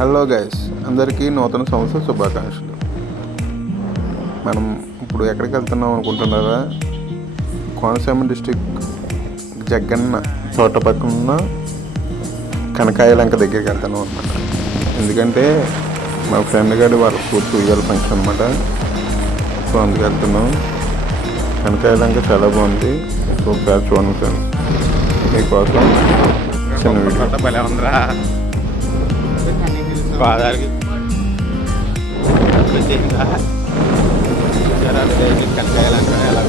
Hello guys, అందరికీ నూతన సంవత్సర శుభాకాంక్షలు. మనం ఇప్పుడు ఎక్కడికి వెళ్తున్నాం అనుకుంటున్నారా? కోనసీమ డిస్టిక్ జగ్గన్న తోట పక్కన ఉన్న కనకాయలంక దగ్గరికి వెళ్తున్నాం అనమాట. ఎందుకంటే మా ఫ్రెండ్ గారి వాళ్ళ కూతురు ఇవాళ ఫంక్షన్ అనమాట. సో అందుకు వెళ్తున్నాం. కనకాయలంక చాలా బాగుంది. సో ఒకసారి చూడండి ఫ్రెండ్స్, మీకోసం చిన్న వీడియో. గోదావరికి కనకాయలంక ఎలా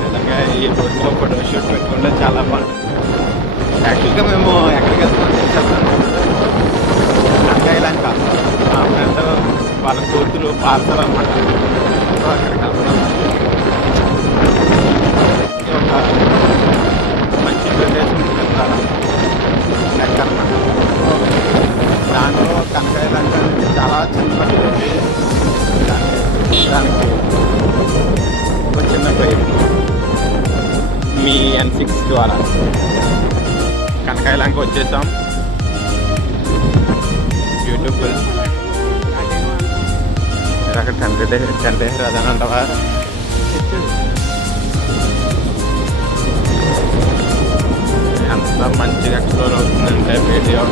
నిజంగా ఈ రోడ్లో ఫోటో షూట్ పెట్టుకుంటే చాలా బాగుంటుంది. యాక్చువల్గా మేము ఎక్కడికి వెళ్తున్నాం చెప్తాను. కనకాయలంక మా ఫ్రెండ్ వాళ్ళ కూతురు పార్సల్ అనమాట. సో అక్కడికి వెళ్తున్నాం. ఒక మంచి ప్రదేశం లెక్క అనమాట. దాంట్లో కనకాయలంక అనేది చాలా చిన్నపట్టి ఉంది. దానికి ఒక చిన్న పేరు మీ N6 ద్వారా కనకాయలంక వచ్చేసాం. బ్యూటిఫుల్. అక్కడ టెంటే రాదని అంటావా? ఎంత మంచిగా ఎక్స్ప్లోర్ అవుతుందంటే వీడియో.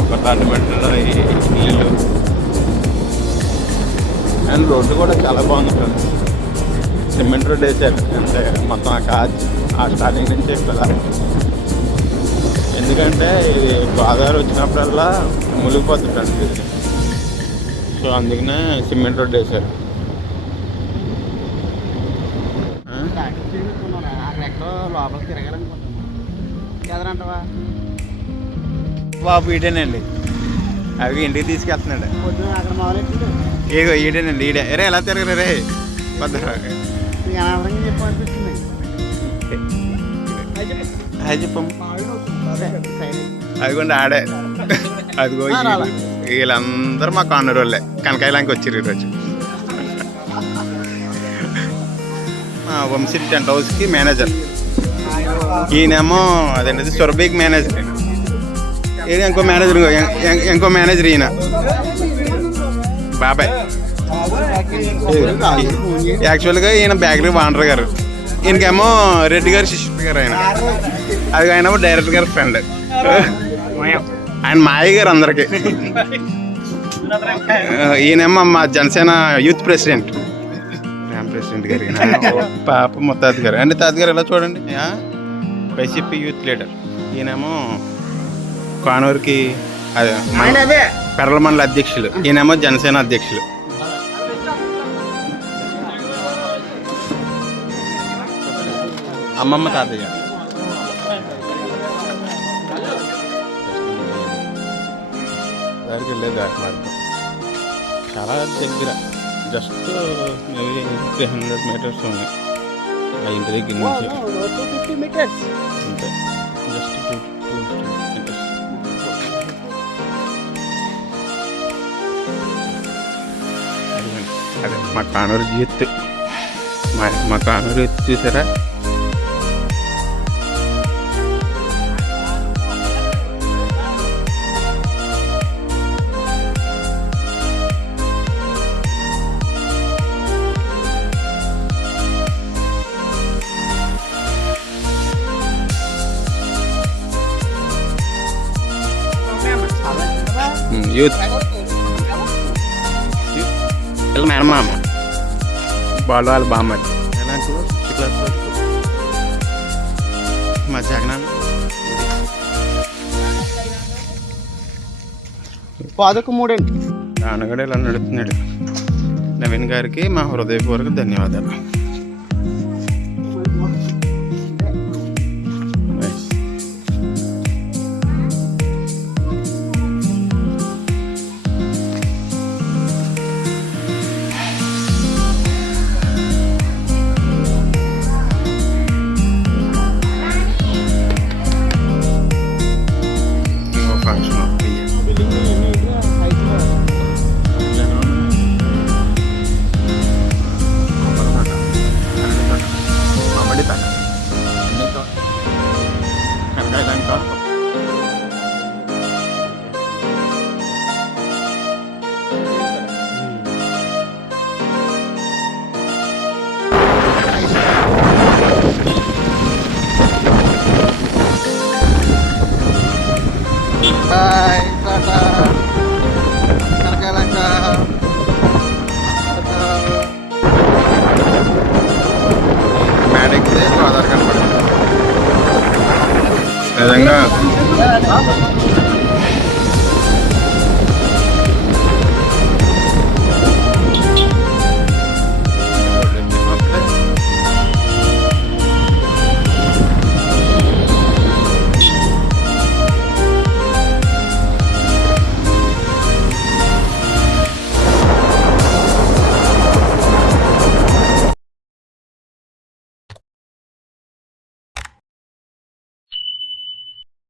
ఒకటాన్ని పెట్టిన ఇల్లు అండ్ రోడ్డు కూడా చాలా బాగుంటుంది. సిమెంట్ రోడ్ వేసారు అంటే మొత్తం ఆ స్టార్టింగ్ నుంచి వెళ్ళాలి. ఎందుకంటే ఇది గోదావరి వచ్చినప్పుడల్లా మునిగిపోతుందండి. సో అందుకనే సిమెంట్ రోడ్ వేసారు. లోపలికి తిరగాలనుకుంటున్నావా బాబు? ఈడేనండి, అవి ఇంటికి తీసుకెళ్తున్నాడు. ఏగో ఈడేనండి, ఈడే. రే ఎలా తిరగరు రే చెప్పం. అదిగోండి ఆడే. అదిగో వీళ్ళందరూ మా కానూరు వాళ్ళే. కనకాయలంక వచ్చారు ఈరోజు. మా వంశీ టెంట్ హౌస్కి మేనేజర్. ఈయనేమో అదేంటి సురభికి మేనేజర్. ఇది ఇంకో మేనేజర్ ఈయన బాబాయ్. యాక్చువల్గా ఈయన బేకరీ ఓనర్ గారు. ఈయనకేమో రెడ్డి గారు శిష్యుడు గారు. ఆయన డైరెక్టర్ గారు ఫ్రెండ్. ఆయన మాయ గారు అందరికి. ఈయనేమో మా జనసేన యూత్ ప్రెసిడెంట్ గారు. పాప మా తాతగారు అంటే తాతగారు ఎలా చూడండి, వైసీపీ యూత్ లీడర్. ఈయనేమో కానూరుకి పెరల మండల అధ్యక్షులు. ఈయనేమో జనసేన అధ్యక్షులు. అమ్మమ్మ తాతయ్య. దానికి వెళ్ళేది మార్గం చాలా దగ్గర. జస్ట్ మేబీ 300 మీటర్స్ ఉన్నాయి మా ఇంటి దగ్గర నుంచి. అంతే, జస్ట్ 250 మీటర్స్. అదే మా కానూరు యూత్. మా కానూరు యూత్ చూసారా? యూత్ వీళ్ళ మేనమామ బాలు వాళ్ళ బామ్మది. ఎలాంటి 6th క్లాస్ వరకు మా జగన్ పాదకు 3 నాన్నగడ ఇలా నడుపుతున్నాడు. నవీన్ గారికి మా హృదయపూర్వక ధన్యవాదాలు. ఆ.